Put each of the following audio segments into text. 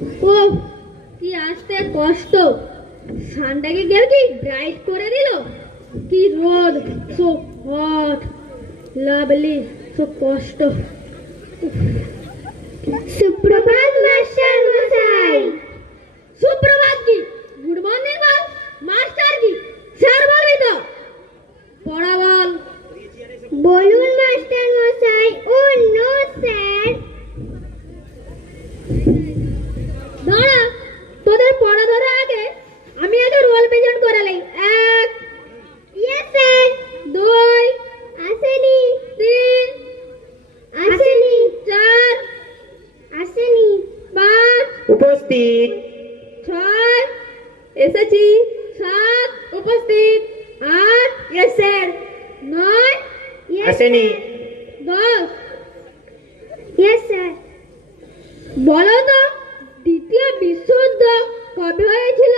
ও কি আসতে কষ্ট, সানটাকে কেউ কি ব্রাইট করে দিল? কি রোদ, সো হট, লাভলি, সো কষ্ট। সুপ্রভাত মাস্টার মশাই। সুপ্রভাত কি, গুড মর্নিং বল। মাস্টার কি, স্যার বলবি তো? পড়া বল। বলুন মাস্টার মশাই। ও নো স্যার। দাঁড়া, তোদের পড়া ধরা আগে আমি আগে রোল প্রেজেন্ট করে লই। এক, ইয়েস স্যার। দুই, আসেনি। তিন, আসেনি। চার, আসেনি। পাঁচ, উপস্থিত। ছয়, এসেছি। সাত, উপস্থিত। আট, ইয়েস স্যার। নয়, আসেনি। 10। Yes sir. বলো তো, দ্বিতীয় বিশ্বযুদ্ধ কবে হয়েছিল?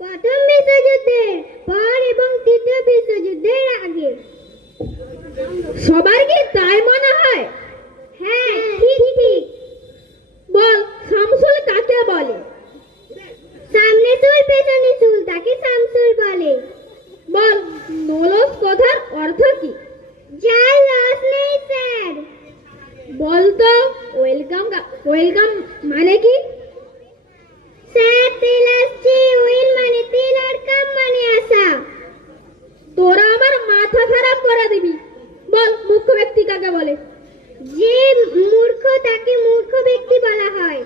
প্রথম বিশ্বযুদ্ধের পর এবং তৃতীয় বিশ্বযুদ্ধের আগে। সবার কি তাই মনে হয়? হ্যাঁ, ঠিক ঠিক। বল, শামসুল কাকে বলে? সামনে চুল পেছনে চুল, তাকে শামসুল বলে। বল, নলস কথার অর্থ কি? যার লস নেই স্যার। বল তো, ওয়েলকাম ওয়েলকাম মানে কি? স্যার তেল আসছে, উইল মানে তেল আর কাম মানে আসা। তোরা আমার মাথা খারাপ করে দিবি। বল, মুখ্য ব্যক্তি কাকে বলে? যে মূর্খ তাকে মূর্খ ব্যক্তি বলা হয়।